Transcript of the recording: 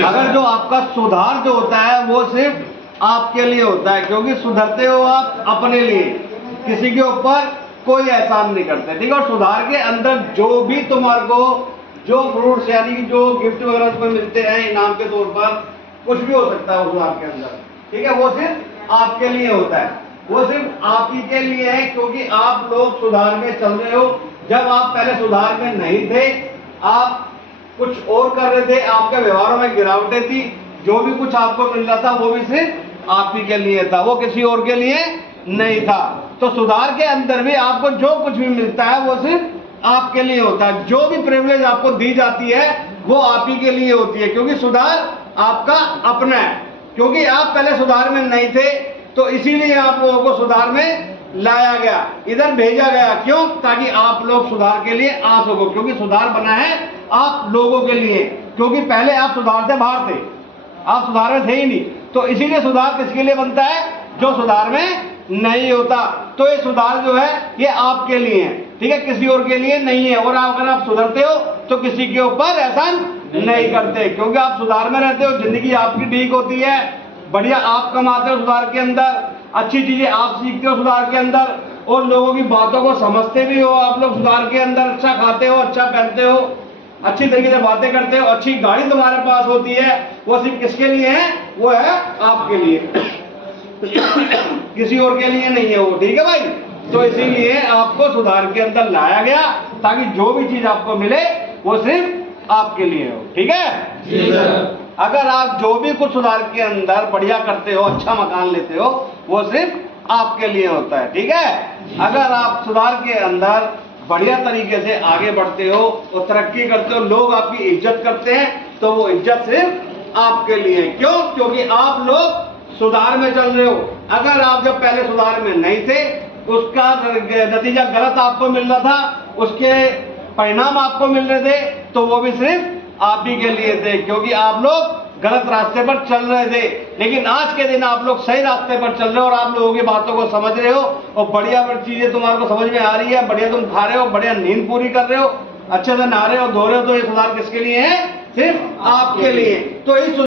अगर जो आपका सुधार जो होता है वो सिर्फ आपके लिए होता है, क्योंकि सुधरते हो आप अपने लिए, किसी के ऊपर कोई एहसान नहीं करते, ठीक है। और सुधार के अंदर जो भी तुम्हारे को जो फ्रूट्स यानी कि जो गिफ्ट वगैरह तुम्हें मिलते हैं इनाम के तौर पर, कुछ भी हो सकता है उस सुधार के अंदर, ठीक है, वो सिर्फ आपके लिए होता है, वो सिर्फ आप ही के लिए है, क्योंकि आप लोग सुधार में चल रहे हो। जब आप पहले सुधार में नहीं थे, आप कुछ और कर रहे थे, आपके व्यवहारों में गिरावटें थी, जो भी कुछ आपको मिल रहा था वो भी सिर्फ आप ही के लिए था, वो किसी और के लिए नहीं था। तो सुधार के अंदर भी आपको जो कुछ भी मिलता है वो सिर्फ आपके लिए होता है, जो भी प्रिविलेज आपको दी जाती है वो आप ही के लिए होती है, क्योंकि सुधार आपका अपना है, क्योंकि आप पहले सुधार में नहीं थे, तो इसीलिए आप लोगों को सुधार में लाया गया, इधर भेजा गया। क्यों? ताकि आप लोग सुधार के लिए आ सको, क्योंकि सुधार बना है आप लोगों के लिए, क्योंकि पहले आप सुधार से बाहर थे, आप सुधार में थे ही नहीं, तो इसीलिए सुधार किसके लिए बनता है? जो सुधार में नहीं होता। तो ये सुधार जो है ये आपके लिए है, ठीक है, किसी और के लिए नहीं है। और अगर आप सुधरते हो तो किसी के ऊपर एहसान नहीं करते, क्योंकि आप सुधार में रहते हो, जिंदगी आपकी ठीक होती है, बढ़िया आप कमाते हो सुधार के अंदर, अच्छी चीजें आप सीखते हो सुधार के अंदर, और लोगों की बातों को समझते भी हो आप लोग सुधार के अंदर, अच्छा खाते हो, अच्छा पहनते हो, अच्छी तरीके से बातें करते हो, अच्छी गाड़ी तुम्हारे पास होती है, वो सिर्फ किसके लिए है? वो है आपके लिए, किसी और के लिए नहीं है वो, ठीक है भाई। तो इसीलिए आपको सुधार के अंदर लाया गया, ताकि जो भी चीज आपको मिले वो सिर्फ आपके लिए हो, ठीक है। अगर आप जो भी कुछ सुधार के अंदर बढ़िया करते हो, अच्छा मकान लेते हो, वो सिर्फ आपके लिए होता है, ठीक है। अगर आप सुधार के अंदर बढ़िया तरीके से आगे बढ़ते हो और तरक्की करते हो, लोग आपकी इज्जत करते हैं, तो वो इज्जत सिर्फ आपके लिए। क्यों? क्योंकि आप लोग सुधार में चल रहे हो। अगर आप जब पहले सुधार में नहीं थे, उसका नतीजा गलत आपको मिल रहा था, उसके परिणाम आपको मिल रहे थे, तो वो भी सिर्फ आप ही के लिए थे, क्योंकि आप लोग गलत रास्ते पर चल रहे थे। लेकिन आज के दिन आप लोग सही रास्ते पर चल रहे हो और आप लोगों की बातों को समझ रहे हो, और बढ़िया चीजें तुम्हारे को समझ में आ रही है, बढ़िया तुम खा रहे हो, बढ़िया नींद पूरी कर रहे हो, अच्छे से नहा रहे हो, धो रहे हो, तो ये सुधार किसके लिए है? सिर्फ आपके लिए। तो इस